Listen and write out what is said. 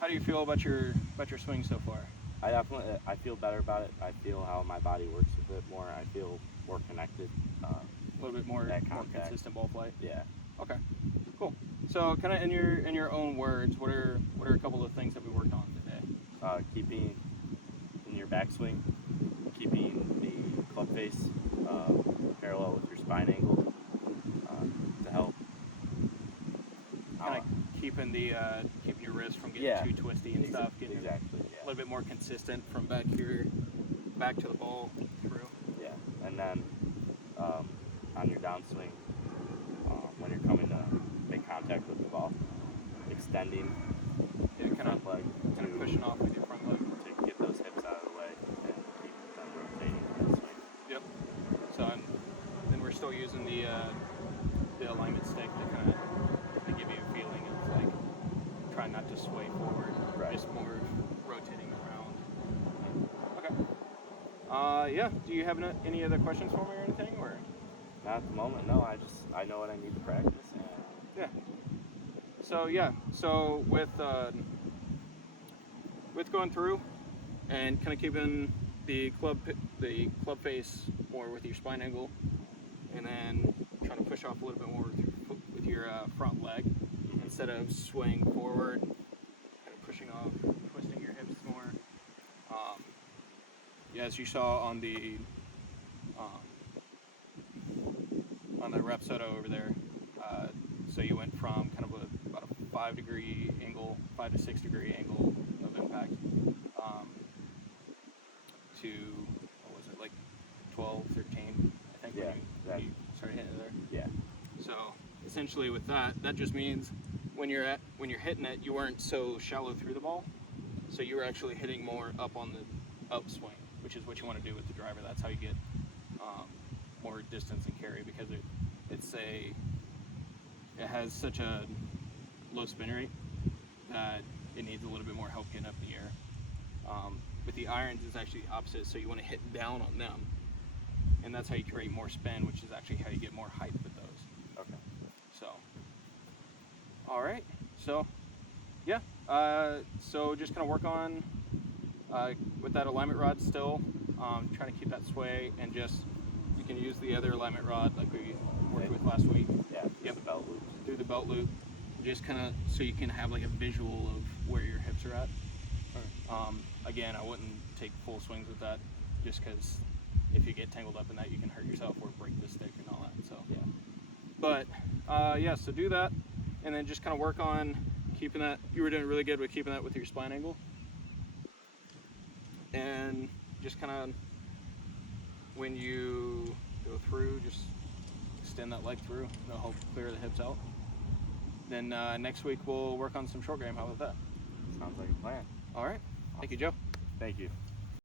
How do you feel about your swing so far? I feel better about it. I feel how my body works with it more. I feel more connected. A little bit more consistent ball flight. Yeah. Okay. Cool. So, kind of in your own words, what are a couple of things that we worked on today? Keeping in your backswing, keeping the club face parallel with your spine angle to help. Kind of keeping your wrist from getting too twisty and stuff. Getting exactly. a little bit more consistent from back here, back to the ball through. Yeah, and then on your downswing, when you're coming to make contact with the ball, extending your front leg, kind of pushing off with your front leg to get those hips out of the way and keep them rotating in the swing. Yep. So then we're still using the alignment stick to kind of give you a feeling of like trying not to sway forward, just more rotating around. Okay. Yeah. Do you have any other questions for me or anything, or? Not at the moment. No. I know what I need to practice. And yeah. So with going through and kind of keeping the club face more with your spine angle, and then trying to push off a little bit more with your front leg instead of swaying forward, kind of pushing off, twisting your hips more. As you saw on the rep soda over there, so you went from kind of about a 5 to 6 degree angle of impact to, what was it, like 12, 13, I think, when you started hitting it there. Yeah. So essentially with that just means when you're hitting it, you weren't so shallow through the ball, so you were actually hitting more up on the upswing, which is what you want to do with the driver. That's how you get more distance and carry, because it has such a low spin rate that it needs a little bit more help getting up in the air. With the irons, it's actually opposite, so you want to hit down on them, and that's how you create more spin, which is actually how you get more height with those. Okay. So, all right. So, yeah. So just kind of work on with that alignment rod still, trying to keep that sway, and just you can use the other alignment rod like we worked with last week. Yeah. Yep. The belt loop. Do the belt loop, just kind of so you can have like a visual of where your hips are at. Again, I wouldn't take full swings with that, just because if you get tangled up in that, you can hurt yourself or break the stick and all that. So yeah. But so do that, and then just kind of work on keeping that. You were doing really good with keeping that with your spine angle, and just kind of when you go through, just extend that leg through. It'll help clear the hips out. Then next week we'll work on some short game. How about that? Sounds like a plan. All right. Thank you, Joe. Thank you.